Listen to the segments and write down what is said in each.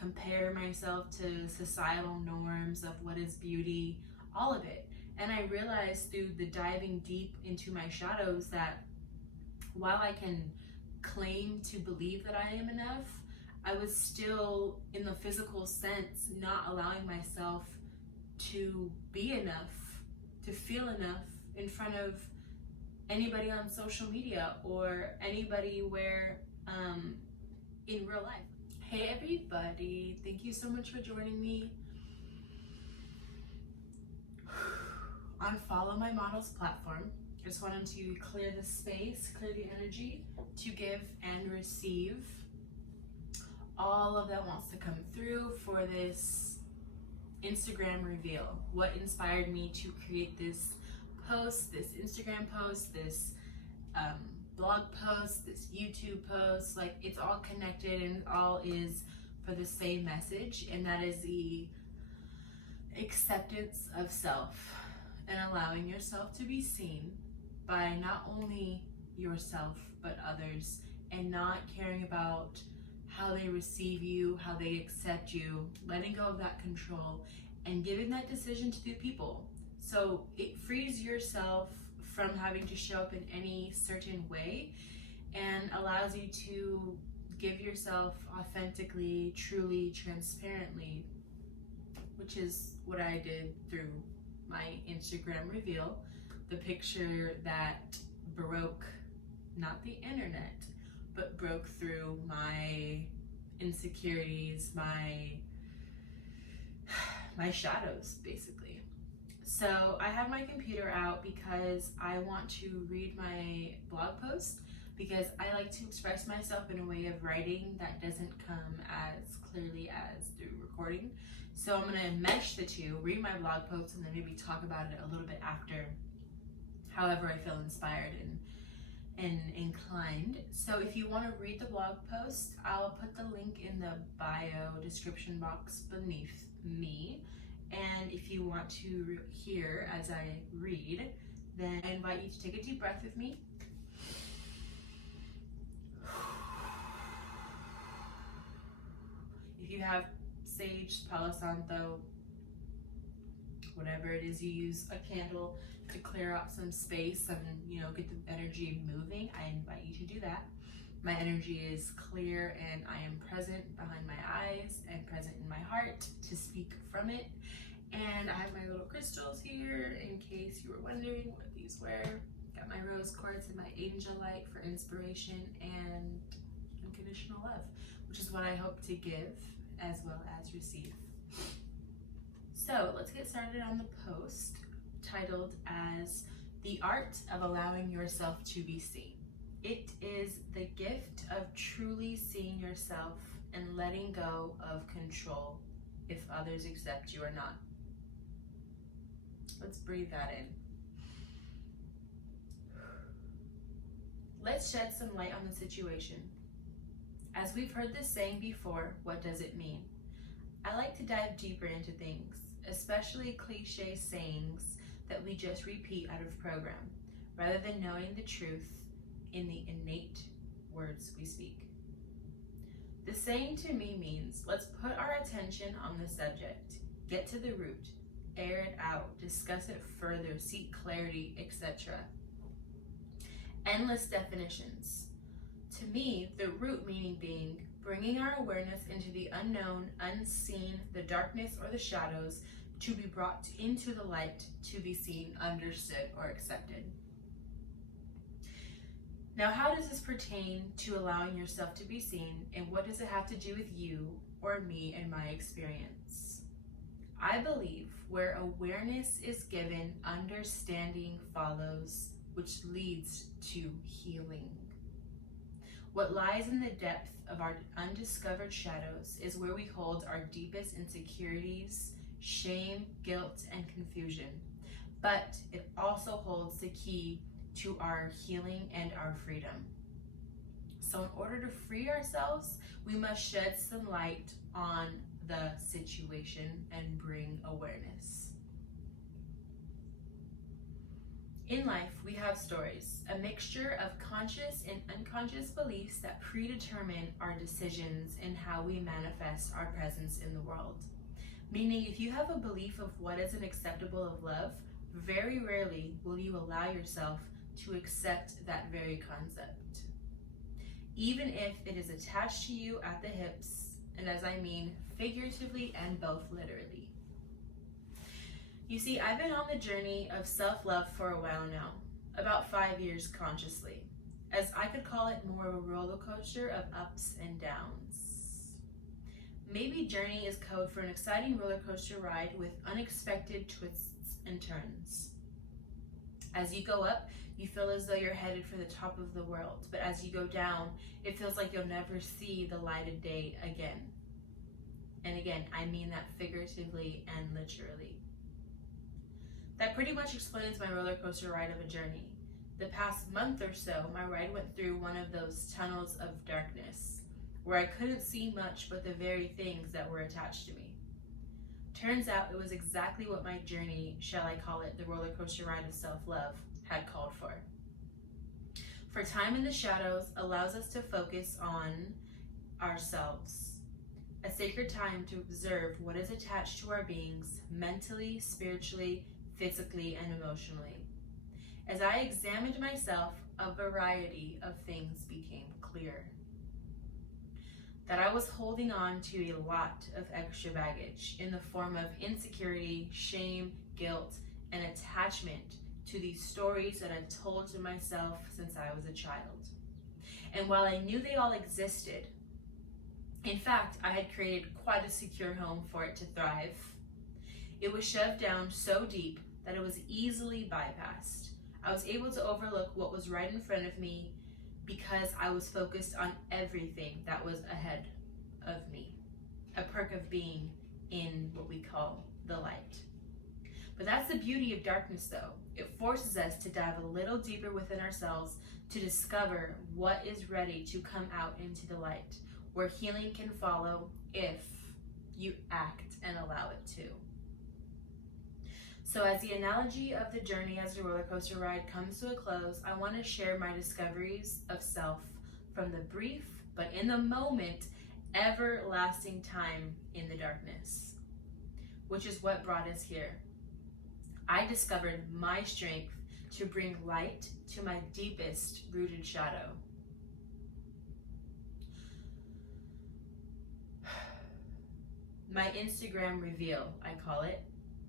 compare myself to societal norms of what is beauty, all of it. And I realized through the diving deep into my shadows that while I can claim to believe that I am enough, I was still, in the physical sense, not allowing myself to be enough, to feel enough in front of anybody on social media or anybody where in real life. Hey everybody, thank you so much for joining me on Follow My Models platform. Just wanted to clear the space, clear the energy to give and receive all of that wants to come through for this Instagram reveal. What inspired me to create this post, this Instagram post, this blog post, this YouTube post, like it's all connected and all is for the same message, and that is the acceptance of self and allowing yourself to be seen by not only yourself but others, and not caring about how they receive you, how they accept you, letting go of that control and giving that decision to the people. So it frees yourself from having to show up in any certain way and allows you to give yourself authentically, truly, transparently, which is what I did through my Instagram reveal. The picture that broke, not the internet, but broke through my insecurities, my shadows, basically. So I have my computer out because I want to read my blog post, because I like to express myself in a way of writing that doesn't come as clearly as through recording. So I'm gonna mesh the two, read my blog post, and then maybe talk about it a little bit after, however I feel inspired and inclined. So if you want to read the blog post, I'll put the link in the bio description box beneath me. And if you want to hear as I read, then I invite you to take a deep breath with me. If you have sage, Palo Santo, whatever it is you use, a candle to clear out some space and get the energy moving, I invite you to do that. My energy is clear and I am present behind my eyes and present in my heart to speak from it. And I have my little crystals here in case you were wondering what these were. Got my rose quartz and my angel light for inspiration and unconditional love, which is what I hope to give as well as receive. So let's get started on the post titled as The Art of Allowing Yourself to Be Seen. It is the gift of truly seeing yourself and letting go of control if others accept you or not. Let's breathe that in. Let's shed some light on the situation. As we've heard this saying before, what does it mean? I like to dive deeper into things, especially cliche sayings that we just repeat out of program, rather than knowing the truth in the innate words we speak. The saying to me means, let's put our attention on the subject, get to the root, air it out, discuss it further, seek clarity, etc. Endless definitions. To me, the root meaning being bringing our awareness into the unknown, unseen, the darkness or the shadows, to be brought into the light, to be seen, understood, or accepted. Now, how does this pertain to allowing yourself to be seen, and what does it have to do with you or me and my experience? I believe where awareness is given, understanding follows, which leads to healing. What lies in the depth of our undiscovered shadows is where we hold our deepest insecurities, shame, guilt, and confusion. But it also holds the key to our healing and our freedom. So in order to free ourselves, we must shed some light on the situation and bring awareness. In life, we have stories, a mixture of conscious and unconscious beliefs that predetermine our decisions and how we manifest our presence in the world. Meaning, if you have a belief of what is unacceptable of love, very rarely will you allow yourself to accept that very concept. Even if it is attached to you at the hips, and as I mean figuratively and both literally. You see, I've been on the journey of self-love for a while now, about 5 years consciously, as I could call it more of a roller coaster of ups and downs. Maybe journey is code for an exciting roller coaster ride with unexpected twists and turns. As you go up, you feel as though you're headed for the top of the world, but as you go down, it feels like you'll never see the light of day again. And again, I mean that figuratively and literally. That pretty much explains my roller coaster ride of a journey. The past month or so, my ride went through one of those tunnels of darkness, where I couldn't see much but the very things that were attached to me. Turns out it was exactly what my journey, shall I call it the roller coaster ride of self-love, had called for. For time in the shadows allows us to focus on ourselves. A sacred time to observe what is attached to our beings mentally, spiritually, physically, and emotionally. As I examined myself, a variety of things became clear. That I was holding on to a lot of extra baggage in the form of insecurity, shame, guilt, and attachment to these stories that I've told to myself since I was a child. And while I knew they all existed, in fact, I had created quite a secure home for it to thrive, it was shoved down so deep that it was easily bypassed. I was able to overlook what was right in front of me because I was focused on everything that was ahead of me. A perk of being in what we call the light. But that's the beauty of darkness though. It forces us to dive a little deeper within ourselves to discover what is ready to come out into the light, where healing can follow if you act and allow it to. So as the analogy of the journey as a roller coaster ride comes to a close, I want to share my discoveries of self from the brief, but in the moment, everlasting time in the darkness, which is what brought us here. I discovered my strength to bring light to my deepest rooted shadow. My Instagram reveal, I call it.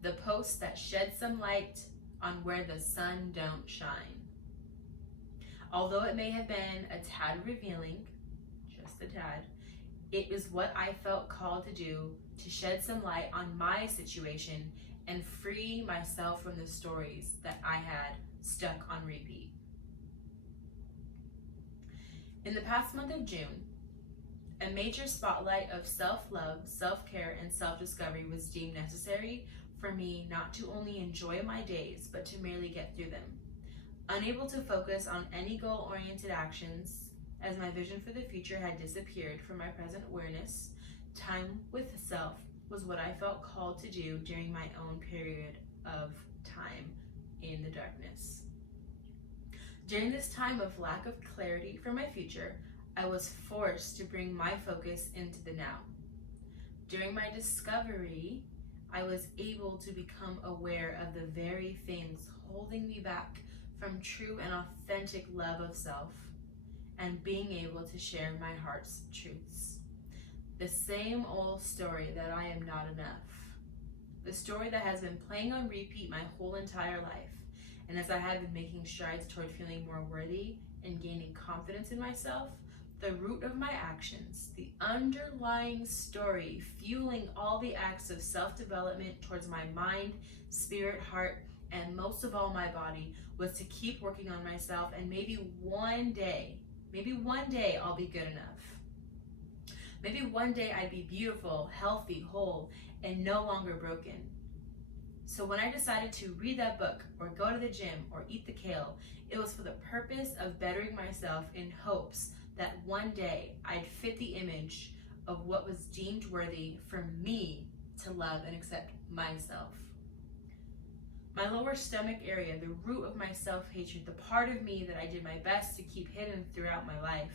The post that shed some light on where the sun don't shine. Although it may have been a tad revealing, just a tad, it was what I felt called to do to shed some light on my situation and free myself from the stories that I had stuck on repeat. In the past month of June, a major spotlight of self-love, self-care, and self-discovery was deemed necessary for me not to only enjoy my days, but to merely get through them. Unable to focus on any goal-oriented actions, as my vision for the future had disappeared from my present awareness, time with self was what I felt called to do during my own period of time in the darkness. During this time of lack of clarity for my future, I was forced to bring my focus into the now. During my discovery, I was able to become aware of the very things holding me back from true and authentic love of self and being able to share my heart's truths. The same old story that I am not enough. The story that has been playing on repeat my whole entire life. And as I have been making strides toward feeling more worthy and gaining confidence in myself, the root of my actions, the underlying story fueling all the acts of self-development towards my mind, spirit, heart, and most of all my body was to keep working on myself, and maybe one day I'll be good enough. Maybe one day I'd be beautiful, healthy, whole, and no longer broken. So when I decided to read that book or go to the gym or eat the kale, it was for the purpose of bettering myself in hopes that one day I'd fit the image of what was deemed worthy for me to love and accept myself. My lower stomach area, the root of my self-hatred, the part of me that I did my best to keep hidden throughout my life.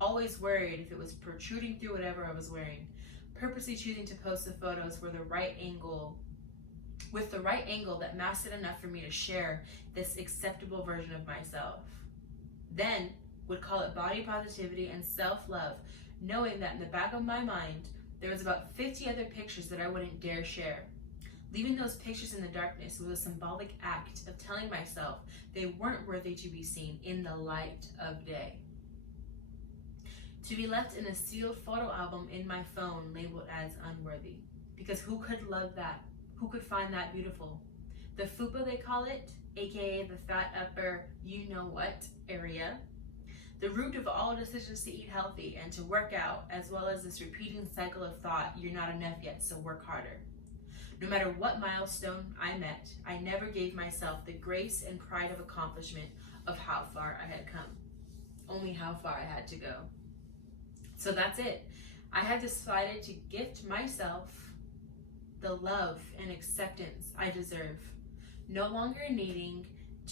Always worried if it was protruding through whatever I was wearing. Purposely choosing to post the photos with the right angle that masked it enough for me to share this acceptable version of myself. Then would call it body positivity and self-love, knowing that in the back of my mind, there was about 50 other pictures that I wouldn't dare share. Leaving those pictures in the darkness was a symbolic act of telling myself they weren't worthy to be seen in the light of day. To be left in a sealed photo album in my phone labeled as unworthy. Because who could love that? Who could find that beautiful? The fupa, they call it, aka the fat upper you-know-what area. The root of all decisions to eat healthy and to work out, as well as this repeating cycle of thought, you're not enough yet, so work harder. No matter what milestone I met, I never gave myself the grace and pride of accomplishment of how far I had come. Only how far I had to go. So that's it. I had decided to gift myself the love and acceptance I deserve, no longer needing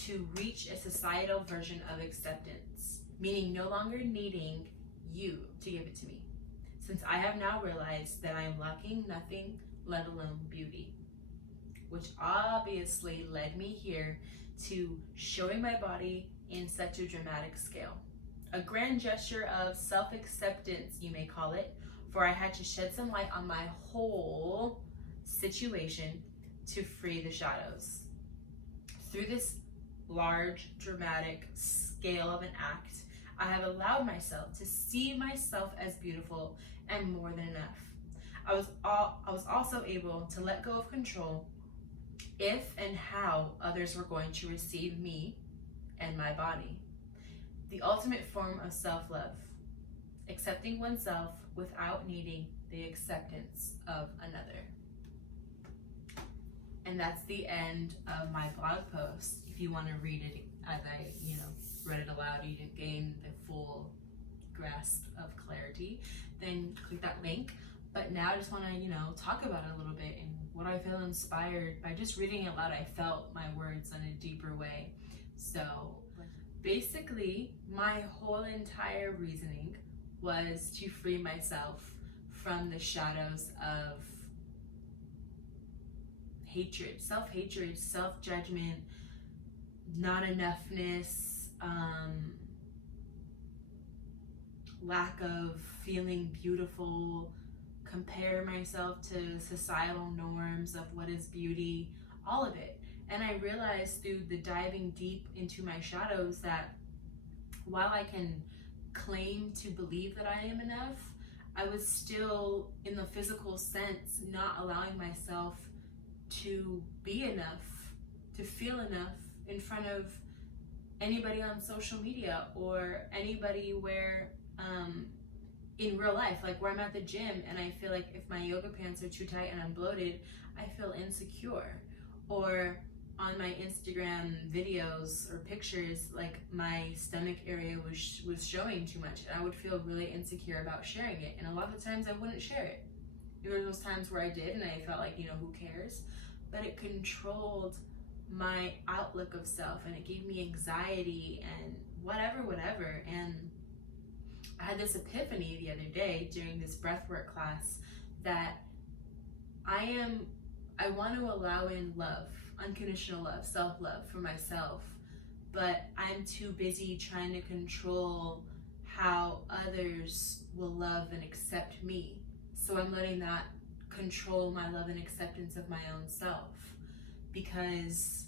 to reach a societal version of acceptance, meaning no longer needing you to give it to me, since I have now realized that I am lacking nothing, let alone beauty, which obviously led me here to showing my body in such a dramatic scale. A grand gesture of self-acceptance, you may call it, for I had to shed some light on my whole situation to free the shadows. Through this large, dramatic scale of an act, I have allowed myself to see myself as beautiful and more than enough. I was also able to let go of control if and how others were going to receive me and my body. The ultimate form of self-love, accepting oneself without needing the acceptance of another. And that's the end of my blog post. If you want to read it as I, read it aloud, you didn't gain the full grasp of clarity, then click that link. But now I just want to, talk about it a little bit and what I feel inspired by just reading it aloud. I felt my words in a deeper way. So basically, my whole entire reasoning was to free myself from the shadows of hatred, self-hatred, self-judgment, not enoughness, lack of feeling beautiful, compare myself to societal norms of what is beauty, all of it. And I realized through the diving deep into my shadows that while I can claim to believe that I am enough, I was still, in the physical sense, not allowing myself to be enough, to feel enough in front of anybody on social media or anybody where, in real life, like where I'm at the gym and I feel like if my yoga pants are too tight and I'm bloated, I feel insecure. Or on my Instagram videos or pictures, like my stomach area was showing too much and I would feel really insecure about sharing it. And a lot of the times I wouldn't share it. There were those times where I did and I felt like, who cares? But it controlled my outlook of self and it gave me anxiety and whatever. And I had this epiphany the other day during this breathwork class that I want to allow in love, unconditional love, self-love for myself, but I'm too busy trying to control how others will love and accept me. So I'm letting that control my love and acceptance of my own self because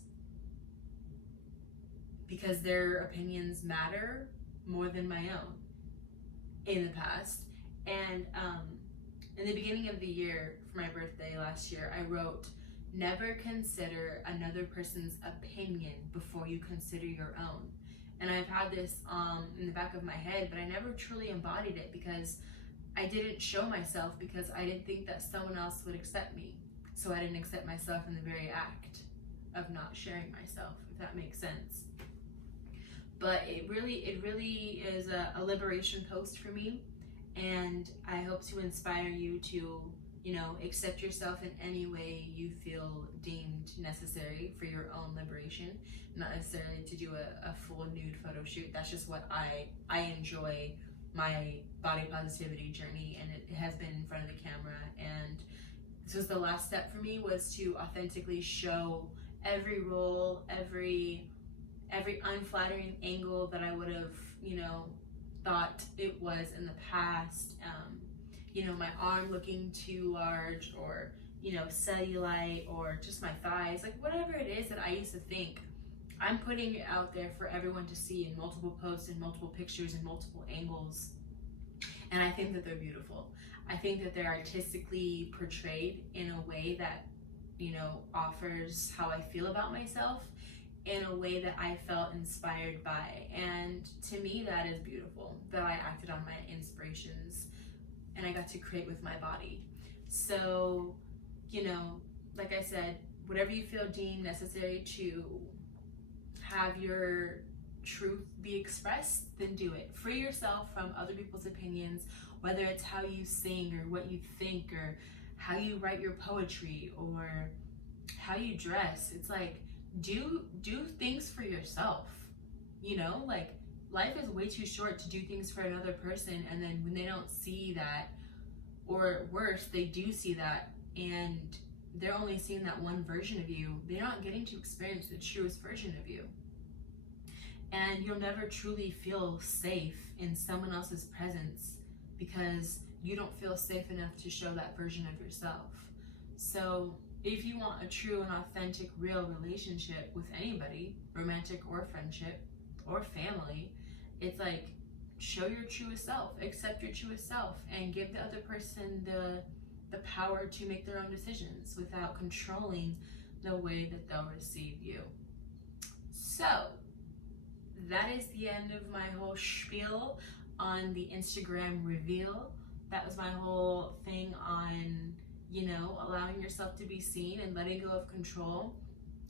their opinions matter more than my own in the past. And in the beginning of the year, for my birthday last year, I wrote, never consider another person's opinion before you consider your own. And I've had this in the back of my head, but I never truly embodied it because I didn't show myself because I didn't think that someone else would accept me. So I didn't accept myself in the very act of not sharing myself, if that makes sense. But it really is a liberation post for me, and I hope to inspire you to You know, accept yourself in any way you feel deemed necessary for your own liberation. Not necessarily to do a full nude photo shoot. That's just what I enjoy my body positivity journey, and it has been in front of the camera. And this was the last step for me, was to authentically show every role, every unflattering angle that I would have, you know, thought it was in the past. You know, my arm looking too large, or, you know, cellulite, or just my thighs, like whatever it is that I used to think. I'm putting it out there for everyone to see in multiple posts, in multiple pictures, in multiple angles. And I think that they're beautiful. I think that they're artistically portrayed in a way that, you know, offers how I feel about myself in a way that I felt inspired by. And to me, that is beautiful, that I acted on my inspirations and I got to create with my body. So, you know, like I said, whatever you feel deemed necessary to have your truth be expressed, then do it. Free yourself from other people's opinions, whether it's how you sing or what you think or how you write your poetry or how you dress. It's like, do things for yourself. You know, like, life is way too short to do things for another person, and then when they don't see that, or worse, they do see that and they're only seeing that one version of you, they're not getting to experience the truest version of you. And you'll never truly feel safe in someone else's presence because you don't feel safe enough to show that version of yourself. So if you want a true and authentic, real relationship with anybody, romantic or friendship or family, it's like, show your truest self, accept your truest self, and give the other person the power to make their own decisions without controlling the way that they'll receive you. So that is the end of my whole spiel on the Instagram reveal. That was my whole thing on, you know, allowing yourself to be seen and letting go of control.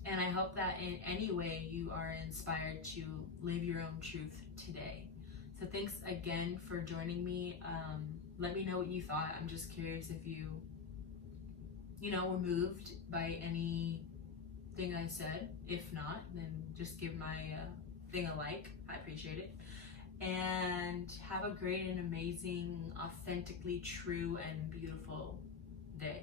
And I hope that in any way you are inspired to live your own truth today. So thanks again for joining me. Let me know what you thought. I'm just curious if you know, were moved by anything I said. If not, then just give my thing a like. I appreciate it. And have a great and amazing, authentically true and beautiful day.